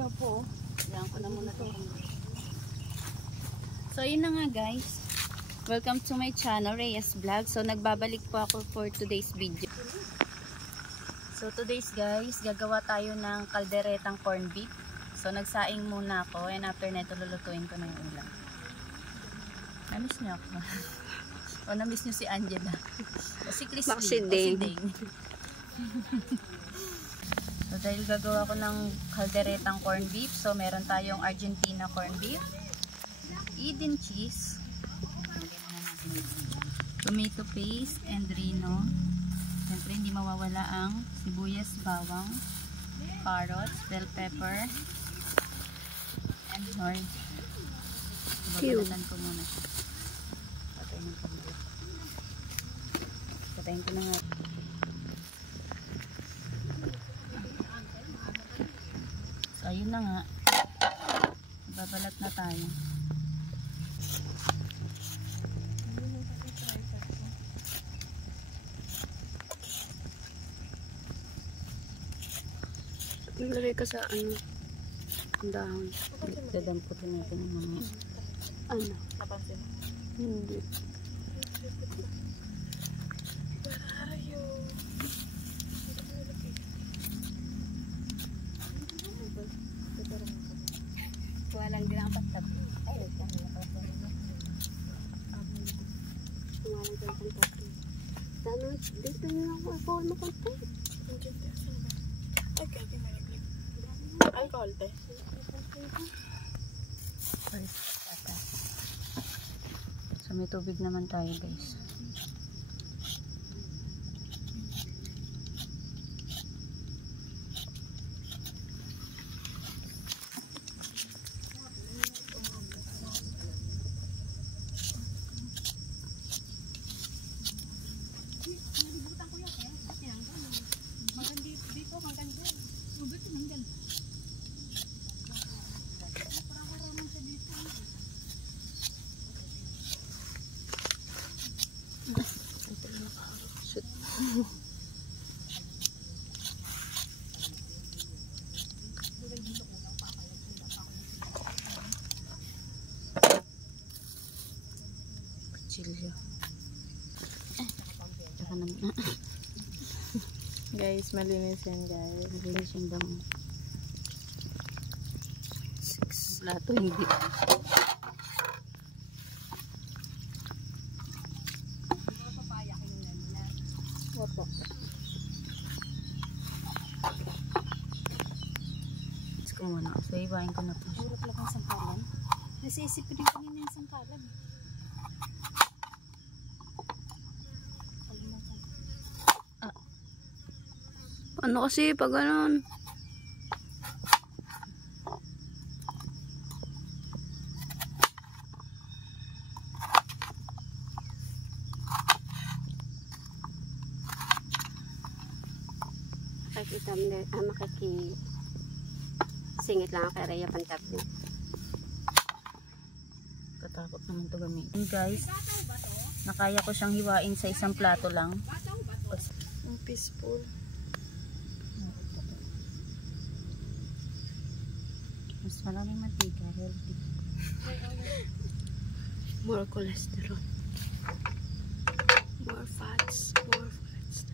Iba po. Diyan ko na muna ito. So yun na nga guys. Welcome to my channel, Reyes Vlog. So nagbabalik po ako for today's video. So today's guys, gagawa tayo ng kalderetang corn beef. So nagsaing muna ako and after neto lulutuin ko na yung ulam. Namiss niyo ako. O namiss niyo si Angela. O si Christy. O si Dane. So dahil gagawa ko ng kalderetang corn beef, so meron tayong Argentina corn beef, Eden cheese, tomato paste, and reno. Siyempre hindi mawawala ang sibuyas, bawang, carrots, bell pepper, and nor. Babalatan ko muna siya. Patayin ko na nga. So ayun na nga. Babalat na tayo. Nilagay ka sa ano? Dahon. Dadamputin natin yung mga ano? Napansin? Hindi. walang ginampat tabi. Ay, walang ginampat tabi. Walang ginampat tabi. Tanong, dito nyo ako makontay. Okay, pinalaglig. Alcohol, te. So may tubig naman tayo guys. Kutsilyo. Saka naman. Guys, malinis yan guys. Malinis yung damo. 6 lato hindi. Opo. Let's go muna. So ibahin ko na po siya. Hirap lang ang sangkalan. Nasisipin ko nila yung sangkalan. Ano kasi pag ganon? Makikisingit lang kay Rhea Pantab niya. Katakot naman ito gamitin. Guys, nakaya ko siyang hiwain sa isang plato lang. Ang peaceful. Mas maraming mantika, healthy. More cholesterol. More fats. More fats.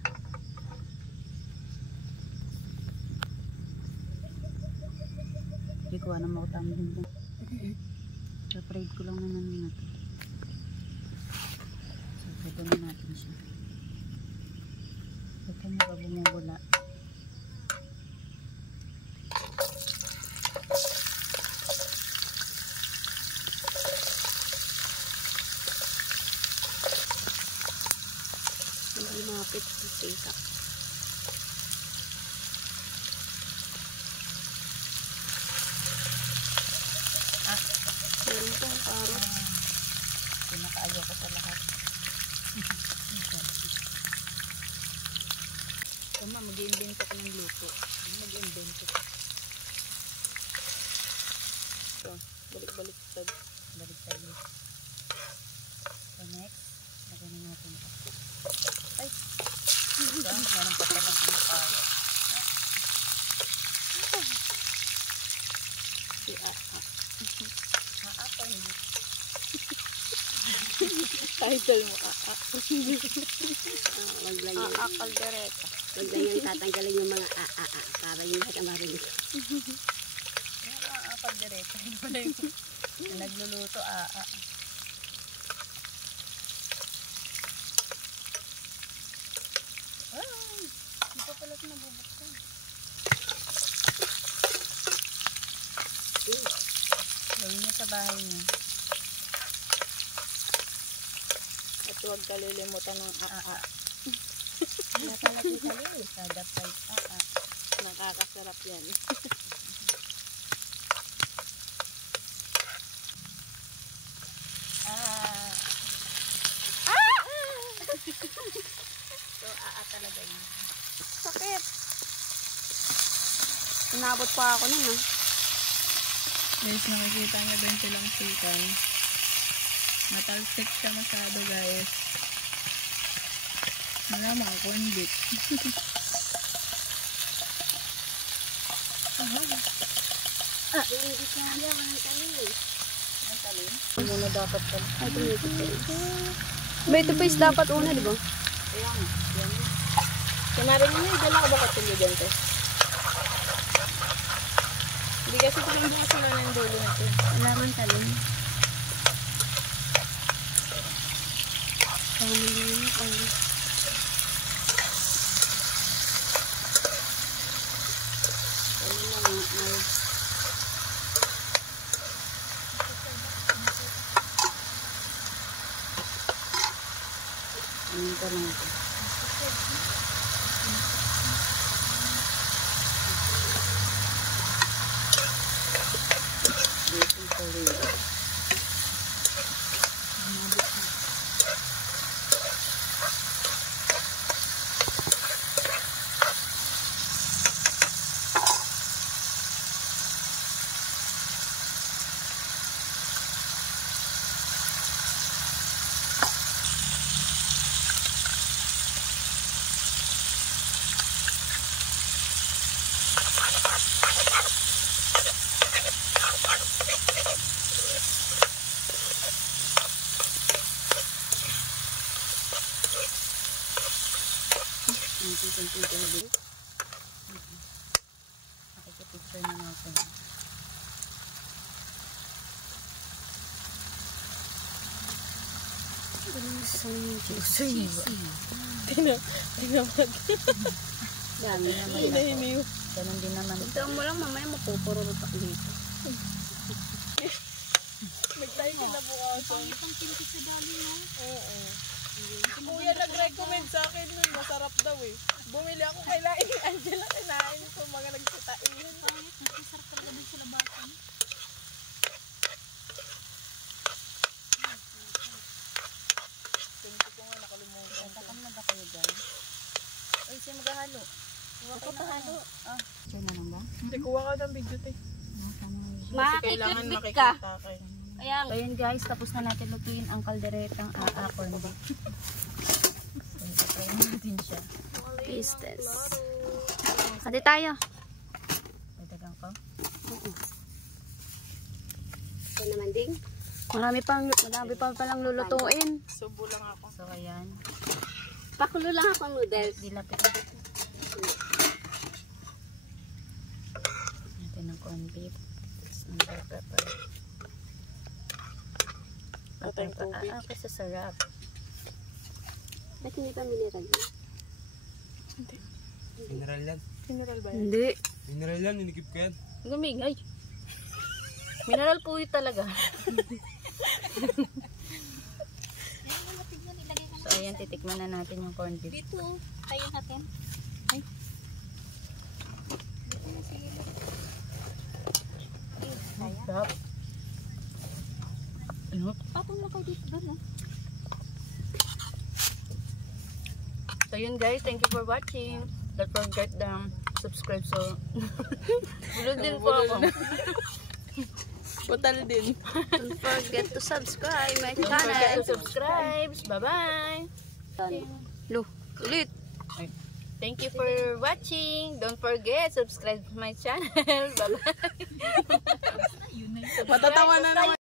Hindi ko alam ako tama din. Sa-fried ko lang naman yun ito. So, pwede na natin siya. Ito mo ba bumubula? Hindi mapit sa tita. Meron pang parang pinakaayaw ko sa lahat. Tama, mag-iimbento ko ng luto. Mag-iimbento ko. So, balik-baliktad. Baliktad. So, next, lagyan na natin ito. Ay! Ito, meron pa palang ano parang. Title mo. Wag lang yan. Caldereta. Wag lang yan tatanggalin yung mga para yung lahat ang marinig. Caldereta. Nagluluto, Ay, hindi pa pala ito nabubuksan. Gawin niya sa bahay niya. At huwag kalilimutan ng Nakalapit na yun. Kada price, Nakakasarap yan. So, talaga yun. Sakit. Inabot pa ako nun Guys, nakikita niya ba yung silamsikan? Matalsik siya masyado, guys. Malamang corn beef. Hindi ka yan. Ang talim. Ang talim. Muna dapat pala. Ay, tomato paste. Tomato paste dapat una, di ba? Ayan. Ayan. Kinarin niyo, dala ko ba katilyo dyan, te? Hindi kasi ito yung bukas na ng dulo na ito. Alaman talim. Nakikipicture na natin. Tinamag. Dami naman Hinahiniw. Ganun din naman. Ito mo lang, mamaya mapupururutak dito. Nagtayo ka na bukas. Pangitang pinti sa dali, no? Oo. Kuya nag-recommend sa akin nun. Masarap daw eh. Bumili ako kay Laing Angela. Kinain ko mga nagsitain. Pangit, masarap talaga din sa labasan. Tingko ko nga nakalimutan. Tatakam na ba kayo, guys? Uy, siya maghahalo. Huwa kayo na halo. Siya na lang ba? Hindi, kuha ka ng video tayo. Kasi kailangan Makikipit ka. makikita kayo. Kaya, So yun guys, tapos na natin lutuin ang kalderetang corn beef. So try natin siya. pistes. Hati tayo. Dadagang ko. Ito naman ding. Marami pa palang lulutuin. Subo lang ako. So ayan. Pakulo lang ako noodles. Dilapit natin ng corn beef. Number pepper. Patay yung tubig. Kasi sarap. Ba't hindi pa mineral yun? Hindi. Mineral yan. Mineral ba yan? Hindi. Mineral yan, inikip ko yan. Gumingay. Mineral po yun talaga. So ayan, titikman na natin yung corn beef. Dito, tayo natin. Ay. Sarap. Ano? Patong lang kayo dito doon. So yun guys, thank you for watching. Don't forget subscribe. So bulol din po ako. Butal din. Don't forget to subscribe my Don't forget channel. to subscribe. Bye-bye. Lo, ulit. Thank you for watching. Don't forget subscribe to my channel. Bye-bye. Matatawa na naman.